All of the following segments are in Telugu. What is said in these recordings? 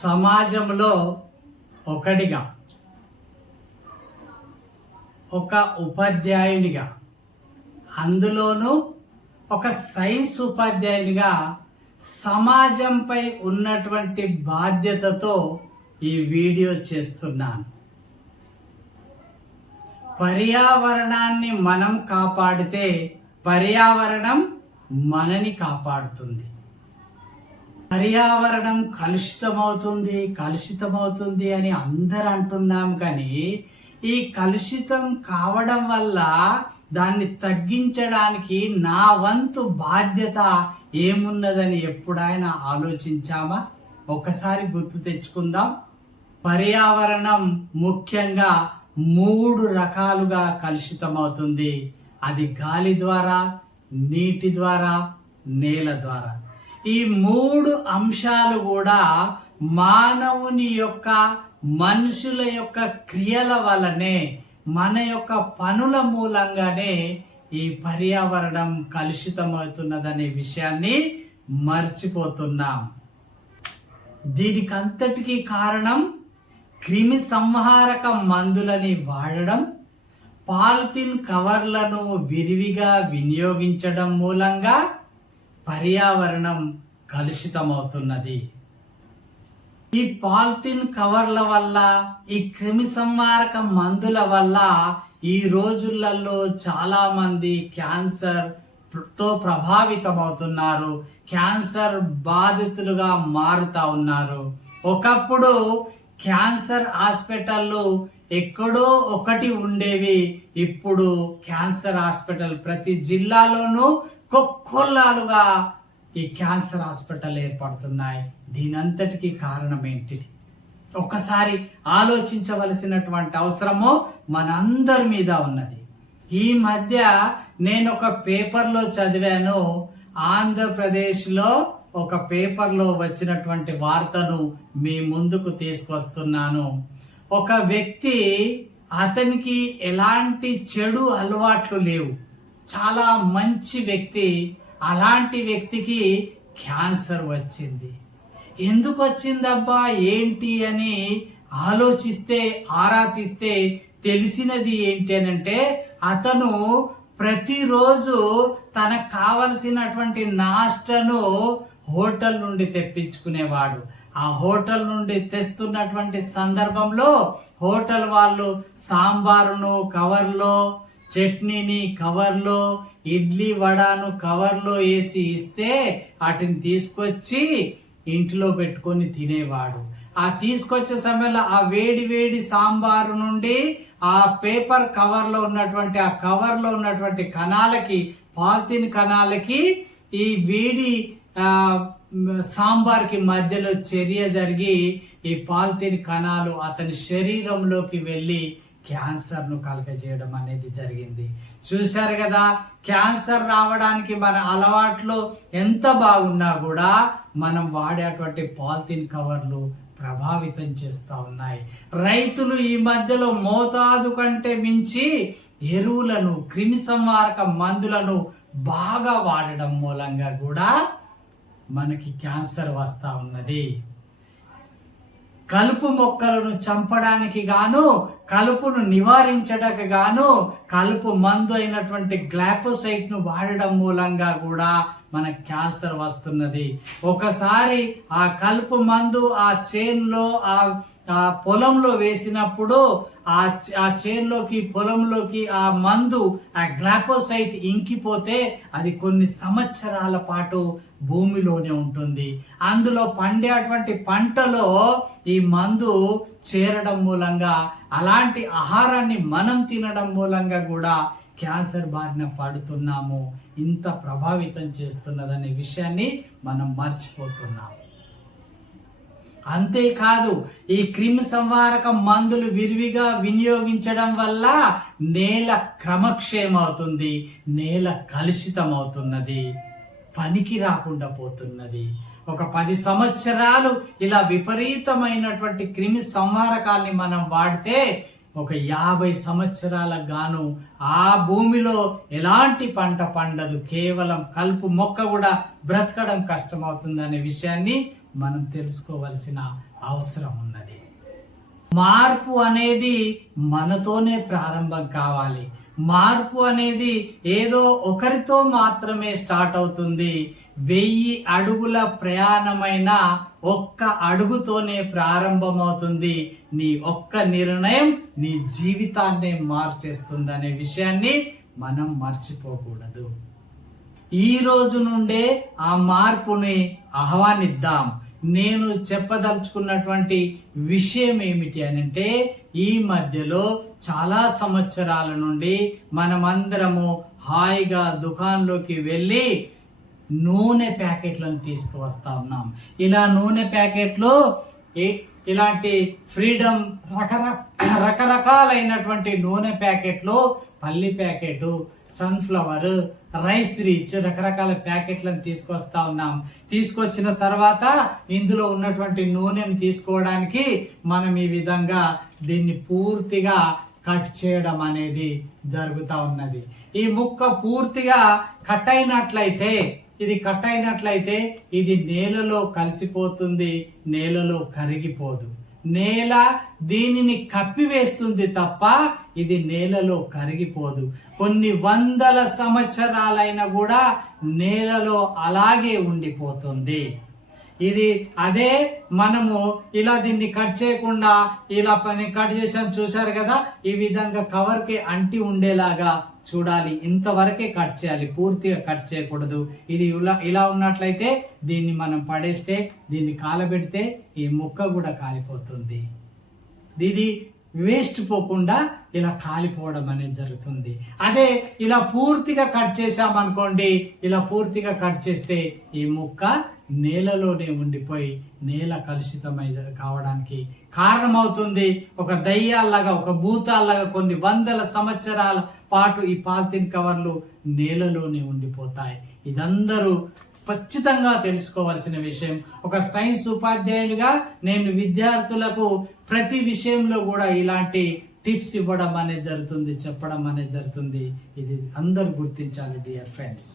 సమాజంలో ఒకటిగా, ఒక ఉపాధ్యాయునిగా, అందులోనూ ఒక సైన్స్ ఉపాధ్యాయునిగా సమాజంపై ఉన్నటువంటి బాధ్యతతో ఈ వీడియో చేస్తున్నాను. పర్యావరణాన్ని మనం కాపాడితే పర్యావరణం మనని కాపాడుతుంది. పర్యావరణం కలుషితమవుతుంది అని అందరూ అంటున్నాం, కానీ ఈ కలుషితం కావడం వల్ల దాన్ని తగ్గించడానికి నా వంతు బాధ్యత ఏమున్నదని ఎప్పుడైనా ఆలోచించామా? ఒకసారి గుర్తు తెచ్చుకుందాం. పర్యావరణం ముఖ్యంగా 3 రకాలుగా కలుషితమవుతుంది. అది గాలి ద్వారా, నీటి ద్వారా, నేల ద్వారా. ఈ 3 అంశాలు కూడా మానవుని యొక్క, మనుషుల యొక్క క్రియల వల్లనే, మన యొక్క పనుల మూలంగానే ఈ పర్యావరణం కలుషితమవుతున్నదనే విషయాన్ని మర్చిపోతున్నాం. దీనికి అంతటికీ కారణం క్రిమి సంహారక మందులని వాడడం, పాలిథిన్ కవర్లను విరివిగా వినియోగించడం మూలంగా పర్యావరణం కలుషితమవుతున్నది. ఈ పాలిథిన్ కవర్ల వల్ల, ఈ క్రిమి సంహారక మందుల వల్ల ఈ రోజులలో చాలా మంది క్యాన్సర్తో ప్రభావితమవుతున్నారు, క్యాన్సర్ బాధితులుగా మారుతా ఉన్నారు. ఒకప్పుడు క్యాన్సర్ హాస్పిటళ్ళు ఎక్కడో ఒకటి ఉండేవి. ఇప్పుడు క్యాన్సర్ హాస్పిటల్ ప్రతి జిల్లాలోనూ కొక్కొల్లాలుగా ఈ క్యాన్సర్ హాస్పిటల్ ఏర్పడుతున్నాయి. దీనంతటికీ కారణం ఏంటిది? ఒకసారి ఆలోచించవలసినటువంటి అవసరము మనందరి మీద ఉన్నది. ఈ మధ్య నేను ఒక పేపర్లో చదివాను. ఆంధ్రప్రదేశ్లో ఒక పేపర్లో వచ్చినటువంటి వార్తను మీ ముందుకు తీసుకొస్తున్నాను. ఒక వ్యక్తి, అతనికి ఎలాంటి చెడు అలవాట్లు లేవు, చాలా మంచి వ్యక్తి. అలాంటి వ్యక్తికి క్యాన్సర్ వచ్చింది. ఎందుకు వచ్చిందబ్బా ఏంటి అని ఆలోచిస్తే, ఆరా తీస్తే తెలిసినది ఏంటి అనంటే, అతను ప్రతిరోజు తనకు కావలసినటువంటి నాస్టాను హోటల్ నుండి తెప్పించుకునేవాడు. ఆ హోటల్ నుండి తెస్తున్నటువంటి సందర్భంలో హోటల్ వాళ్ళు సాంబారును కవర్లో, చట్నీని కవర్లో, ఇడ్లీ వడాను కవర్లో వేసి ఇస్తే వాటిని తీసుకొచ్చి ఇంట్లో పెట్టుకొని తినేవాడు. ఆ తీసుకొచ్చే సమయంలో ఆ వేడి సాంబారు నుండి ఆ పేపర్ కవర్లో ఉన్నటువంటి, ఆ కవర్లో ఉన్నటువంటి కణాలకి, పాలిథిన్ కణాలకి ఈ వేడి సాంబార్కి మధ్యలో చర్య జరిగి ఈ పాలిథిన్ కణాలు అతని శరీరంలోకి వెళ్ళి క్యాన్సర్ను కలుగజేయడం అనేది జరిగింది. చూశారు కదా, క్యాన్సర్ రావడానికి మన అలవాట్లు ఎంత బాగున్నా కూడా మనం వాడేటువంటి పాలిథిన్ కవర్లు ప్రభావితం చేస్తూ ఉన్నాయి. రైతులు ఈ మధ్యలో మోతాదు కంటే మించి ఎరువులను, క్రిమి సంహారక మందులను బాగా వాడడం మూలంగా కూడా మనకి క్యాన్సర్ వస్తూ ఉన్నది. కలుపు మొక్కలను చంపడానికి గాను, కలుపును నివారించడానికి గాను కలుపు మందు అయినటువంటి గ్లైఫోసైట్ ను వాడడం మూలంగా కూడా మనకు క్యాన్సర్ వస్తున్నది. ఒకసారి ఆ కలుపు మందు ఆ చేన్లో, ఆ పొలంలో వేసినప్పుడు ఆ చేన్లోకి, పొలంలోకి ఆ మందు, ఆ గ్లైఫోసైట్ ఇంకిపోతే అది కొన్ని సంవత్సరాల పాటు భూమిలోనే ఉంటుంది. అందులో పండేటువంటి పంటలో ఈ మందు చేరడం మూలంగా, అలాంటి ఆహారాన్ని మనం తినడం మూలంగా కూడా క్యాన్సర్ బారిన పడుతున్నాము. ఇంత ప్రభావితం చేస్తున్నదనే విషయాన్ని మనం మర్చిపోతున్నాము. అంతేకాదు, ఈ క్రిమి సంహారక మందులు విరివిగా వినియోగించడం వల్ల నేల క్రమక్షేమవుతుంది, నేల కలుషితమవుతున్నది, పనికి రాకుండా పోతున్నది. ఒక 10 సంవత్సరాలు ఇలా విపరీతమైనటువంటి క్రిమి సంహారకాల్ని మనం వాడితే ఒక 50 సంవత్సరాలకు గాను ఆ భూమిలో ఎలాంటి పంట పండదు, కేవలం కలుపు మొక్క కూడా బ్రతకడం కష్టమవుతుంది అనే విషయాన్ని మనం తెలుసుకోవలసిన అవసరం ఉన్నది. మార్పు అనేది మనతోనే ప్రారంభం కావాలి. మార్పు అనేది ఏదో ఒకరితో మాత్రమే స్టార్ట్ అవుతుంది. 1000 అడుగుల ప్రయాణమైన ఒక్క అడుగుతోనే ప్రారంభమవుతుంది. నీ ఒక్క నిర్ణయం నీ జీవితాన్ని మార్చేస్తుంది అనే విషయాన్ని మనం మర్చిపోకూడదు. ఈ రోజు నుండే ఆ మార్పుని ఆహ్వానిద్దాం. నేను చెప్పదలుచుకున్నటువంటి విషయం ఏమిటి అనంటే, ఈ మధ్యలో చాలా సంవత్సరాల నుండి మనమందరము హాయిగా దుకాణంలోకి వెళ్ళి నూనె ప్యాకెట్లను తీసుకువస్తా ఉన్నాం. ఇలా నూనె ప్యాకెట్లు ఇలాంటి ఫ్రీడమ్ రకరకాలైనటువంటి నూనె ప్యాకెట్లు, పల్లి ప్యాకెట్, సన్ఫ్లవర్, రైస్ రిచ్ రకరకాల ప్యాకెట్లను తీసుకొస్తా ఉన్నాం. తీసుకొచ్చిన తర్వాత ఇందులో ఉన్నటువంటి నూనెను తీసుకోవడానికి మనం ఈ విధంగా దీన్ని పూర్తిగా కట్ చేయడం అనేది జరుగుతూ ఉన్నది. ఈ ముక్క పూర్తిగా కట్ అయినట్లయితే ఇది నేలలో కలిసిపోతుంది, నేలలో కరిగిపోదు. నేల దీనిని కప్పివేస్తుంది తప్ప ఇది నేలలో కరిగిపోదు. కొన్ని వందల సంవత్సరాలైనా కూడా నేలలో అలాగే ఉండిపోతుంది. ఇది అదే మనము ఇలా దీన్ని కట్ చేయకుండా ఇలా కట్ చేసాం, చూసారు కదా, ఈ విధంగా కవర్కి అంటి ఉండేలాగా చూడాలి. ఇంతవరకే కట్ చేయాలి, పూర్తిగా కట్ చేయకూడదు. ఇది ఇలా ఉన్నట్లయితే దీన్ని మనం పడేస్తే, దీన్ని కాలబెడితే ఈ ముక్క కూడా కాలిపోతుంది. ఇది వేస్ట్ పోకుండా ఇలా కాలిపోవడం అనేది జరుగుతుంది. అదే ఇలా పూర్తిగా కట్ చేసామనుకోండి, ఇలా పూర్తిగా కట్ చేస్తే ఈ ముక్క నేలలోనే ఉండిపోయి నేల కలుషితమై కావడానికి కారణమవుతుంది. ఒక దయ్యాల్లాగా, ఒక భూతాల్లాగా కొన్ని వందల సంవత్సరాల పాటు ఈ పాలిథిన్ కవర్లు నేలలోనే ఉండిపోతాయి. ఇదందరూ ఖచ్చితంగా తెలుసుకోవాల్సిన విషయం. ఒక సైన్స్ ఉపాధ్యాయునిగా నేను విద్యార్థులకు ప్రతి విషయంలో కూడా ఇలాంటి టిప్స్ ఇవ్వడం అనేది జరుగుతుంది, చెప్పడం అనేది జరుగుతుంది. ఇది అందరూ గుర్తించాలి డియర్ ఫ్రెండ్స్.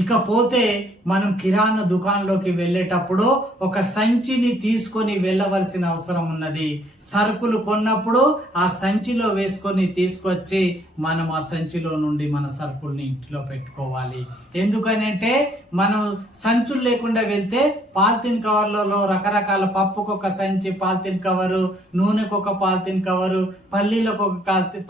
ఇకపోతే మనం కిరాణా దుకాణంలోకి వెళ్ళేటప్పుడు ఒక సంచిని తీసుకొని వెళ్ళవలసిన అవసరం ఉన్నది. సరుకులు కొన్నప్పుడు ఆ సంచిలో వేసుకొని తీసుకొచ్చి మనం ఆ సంచిలో నుండి మన సరుకుల్ని ఇంట్లో పెట్టుకోవాలి. ఎందుకనంటే మనం సంచులు లేకుండా వెళ్తే పాలిథిన్ కవర్లలో రకరకాల పప్పుకు ఒక సంచి పాలిథిన్ కవరు, నూనెకు ఒక పాలిథిన్ కవరు, పల్లీలకు ఒక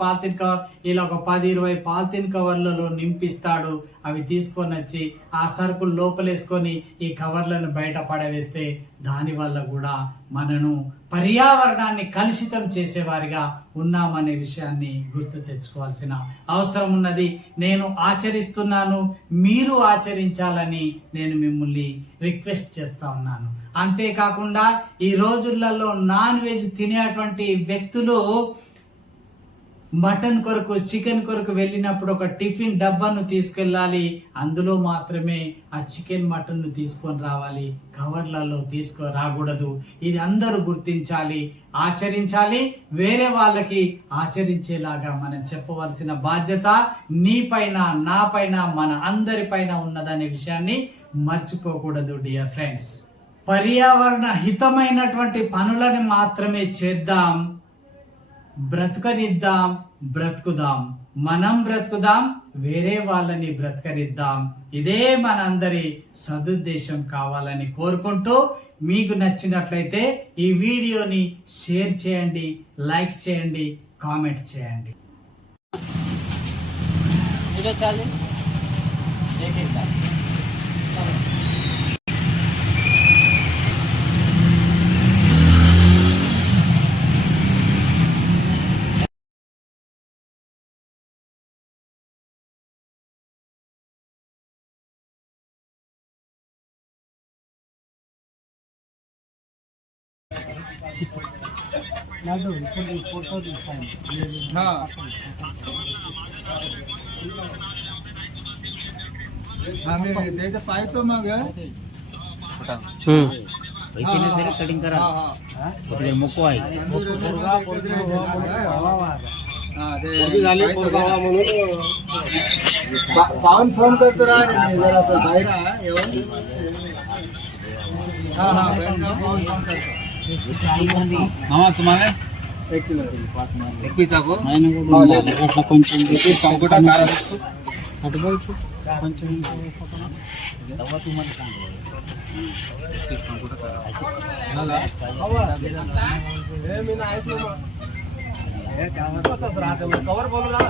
పాలిథిన్ కవర్, ఇలా ఒక 10-20 పాలిథిన్ కవర్లలో నింపిస్తాడు. అవి తీసుకొని వచ్చి ఆ సరుకులు లోపలేసుకొని ఈ కవర్లను బయట పడవేస్తే దానివల్ల కూడా మనను పర్యావరణాన్ని కలుషితం చేసేవారిగా ఉన్నామనే విషయాన్ని గుర్తు తెచ్చుకోవాల్సిన అవసరం ఉన్నది. నేను ఆచరిస్తున్నాను, మీరు ఆచరించాలని నేను మిమ్మల్ని రిక్వెస్ట్ చేస్తా ఉన్నాను. అంతేకాకుండా ఈ రోజులలో నాన్ వెజ్ తినేటువంటి వ్యక్తులు మటన్ కొరకు, చికెన్ కొరకు వెళ్ళినప్పుడు ఒక టిఫిన్ డబ్బాను తీసుకెళ్ళాలి. అందులో మాత్రమే ఆ చికెన్ మటన్ ను తీసుకొని రావాలి, కవర్లలో తీసుకొని రాకూడదు. ఇది అందరూ గుర్తించాలి, ఆచరించాలి. వేరే వాళ్ళకి ఆచరించేలాగా మనం చెప్పవలసిన బాధ్యత నీ పైన, నా పైన, మన అందరి పైన ఉన్నదనే విషయాన్ని మర్చిపోకూడదు డియర్ ఫ్రెండ్స్. పర్యావరణ హితమైనటువంటి పనులను మాత్రమే చేద్దాం, బ్రతకనిద్దాం, బ్రతుకుదాం. మనం బ్రతుకుదాం, వేరే వాళ్ళని బ్రతకనిద్దాం. ఇదే మనందరి సదుద్దేశం కావాలని కోరుకుంటూ, మీకు నచ్చినట్లయితే ఈ వీడియోని షేర్ చేయండి, లైక్ చేయండి, కామెంట్ చేయండి. फोटो पाहतो मग कटिंग करा मोको आहे पाहून फोन करतो जरा बाहेर मामा तुम्हाला एकवीचा को అట్లా కొంచెం कंप्यूटर कार అటువైపు కొంచెం कवर बोलू ना